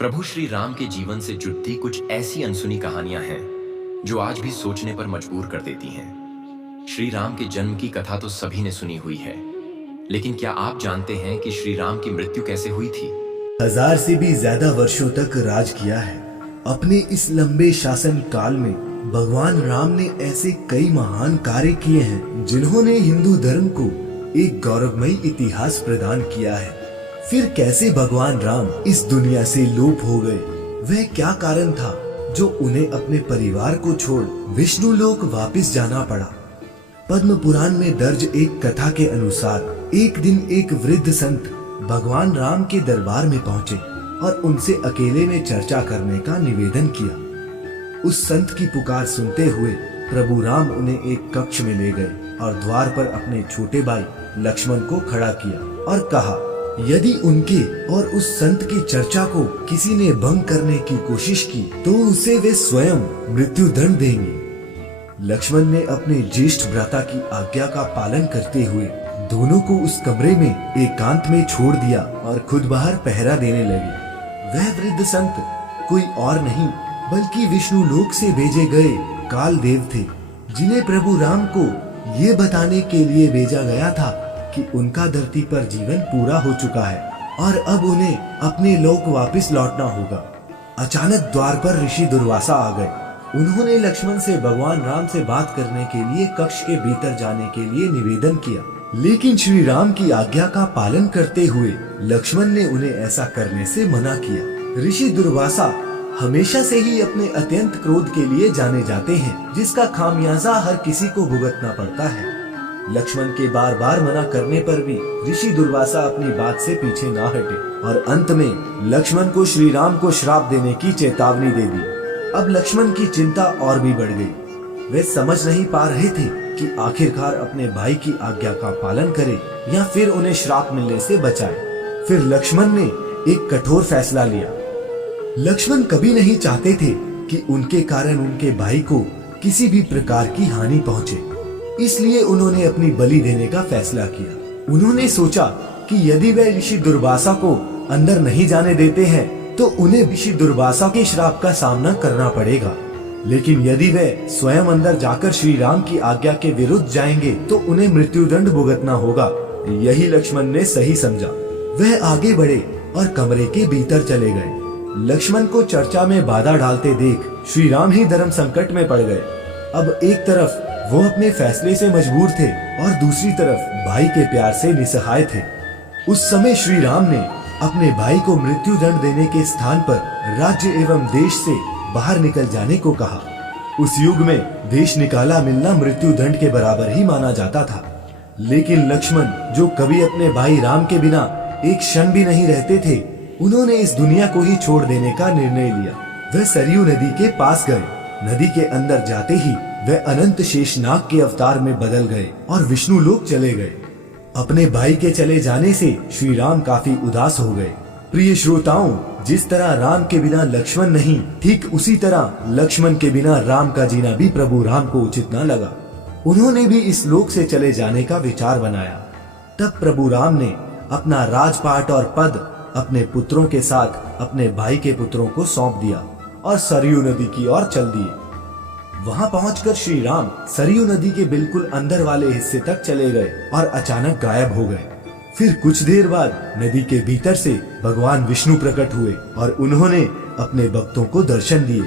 प्रभु श्री राम के जीवन से जुड़ती कुछ ऐसी अनसुनी कहानियां हैं जो आज भी सोचने पर मजबूर कर देती हैं। श्री राम के जन्म की कथा तो सभी ने सुनी हुई है, लेकिन क्या आप जानते हैं कि श्री राम की मृत्यु कैसे हुई थी? 1000 से भी ज्यादा वर्षों तक राज किया है। अपने इस लंबे शासन काल में भगवान राम ने ऐसे कई महान कार्य किए हैं जिन्होंने हिंदू धर्म को एक गौरवमयी इतिहास प्रदान किया है। फिर कैसे भगवान राम इस दुनिया से लोप हो गए? वह क्या कारण था जो उन्हें अपने परिवार को छोड़ विष्णु लोक वापिस जाना पड़ा? पद्म पुराण में दर्ज एक कथा के अनुसार एक दिन एक वृद्ध संत भगवान राम के दरबार में पहुंचे और उनसे अकेले में चर्चा करने का निवेदन किया। उस संत की पुकार सुनते हुए प्रभु राम उन्हें एक कक्ष में ले गए और द्वार पर अपने छोटे भाई लक्ष्मण को खड़ा किया और कहा, यदि उनके और उस संत की चर्चा को किसी ने भंग करने की कोशिश की तो उसे वे स्वयं मृत्यु दंड देंगे। लक्ष्मण ने अपने ज्येष्ठ भ्राता की आज्ञा का पालन करते हुए दोनों को उस कमरे में एकांत में छोड़ दिया और खुद बाहर पहरा देने लगे। वह वृद्ध संत कोई और नहीं बल्कि विष्णु लोक से भेजे गए काल देव थे, जिन्हें प्रभु राम को ये बताने के लिए भेजा गया था कि उनका धरती पर जीवन पूरा हो चुका है और अब उन्हें अपने लोक वापस लौटना होगा। अचानक द्वार पर ऋषि दुर्वासा आ गए। उन्होंने लक्ष्मण से भगवान राम से बात करने के लिए कक्ष के भीतर जाने के लिए निवेदन किया, लेकिन श्री राम की आज्ञा का पालन करते हुए लक्ष्मण ने उन्हें ऐसा करने से मना किया। ऋषि दुर्वासा हमेशा से ही अपने अत्यंत क्रोध के लिए जाने जाते हैं, जिसका खामियाजा हर किसी को भुगतना पड़ता है। लक्ष्मण के बार बार मना करने पर भी ऋषि दुर्वासा अपनी बात से पीछे ना हटे और अंत में लक्ष्मण को श्री राम को श्राप देने की चेतावनी दे दी। अब लक्ष्मण की चिंता और भी बढ़ गई। वे समझ नहीं पा रहे थे कि आखिरकार अपने भाई की आज्ञा का पालन करे या फिर उन्हें श्राप मिलने से बचाए। फिर लक्ष्मण ने एक कठोर फैसला लिया। लक्ष्मण कभी नहीं चाहते थे कि उनके कारण उनके भाई को किसी भी प्रकार की हानि पहुंचे, इसलिए उन्होंने अपनी बलि देने का फैसला किया। उन्होंने सोचा कि यदि वे ऋषि दुर्वासा को अंदर नहीं जाने देते हैं तो उन्हें ऋषि दुर्वासा के श्राप का सामना करना पड़ेगा, लेकिन यदि वे स्वयं अंदर जाकर श्री राम की आज्ञा के विरुद्ध जाएंगे तो उन्हें मृत्युदंड भुगतना होगा। यही लक्ष्मण ने सही समझा। वह आगे बढ़े और कमरे के भीतर चले गए। लक्ष्मण को चर्चा में बाधा डालते देख श्री राम ही धर्म संकट में पड़ गए। अब एक तरफ वो अपने फैसले से मजबूर थे और दूसरी तरफ भाई के प्यार से निसहाय थे। उस समय श्री राम ने अपने भाई को मृत्यु दंड देने के स्थान पर राज्य एवं देश से बाहर निकल जाने को कहा। उस युग में देश निकाला मिलना मृत्यु दंड के बराबर ही माना जाता था, लेकिन लक्ष्मण जो कभी अपने भाई राम के बिना एक क्षण भी नहीं रहते थे, उन्होंने इस दुनिया को ही छोड़ देने का निर्णय लिया। वह सरयू नदी के पास गए। नदी के अंदर जाते ही वह अनंत शेषनाग के अवतार में बदल गए और विष्णु लोक चले गए। अपने भाई के चले जाने से श्री राम काफी उदास हो गए। प्रिय श्रोताओं, जिस तरह राम के बिना लक्ष्मण नहीं, ठीक उसी तरह लक्ष्मण के बिना राम का जीना भी प्रभु राम को उचित न लगा। उन्होंने भी इस लोक से चले जाने का विचार बनाया। तब प्रभु राम ने अपना राजपाट और पद अपने पुत्रों के साथ अपने भाई के पुत्रों को सौंप दिया और सरयू नदी की ओर चल दिए। वहां पहुंचकर श्री राम सरयू नदी के बिल्कुल अंदर वाले हिस्से तक चले गए और अचानक गायब हो गए। फिर कुछ देर बाद नदी के भीतर से भगवान विष्णु प्रकट हुए और उन्होंने अपने भक्तों को दर्शन दिए।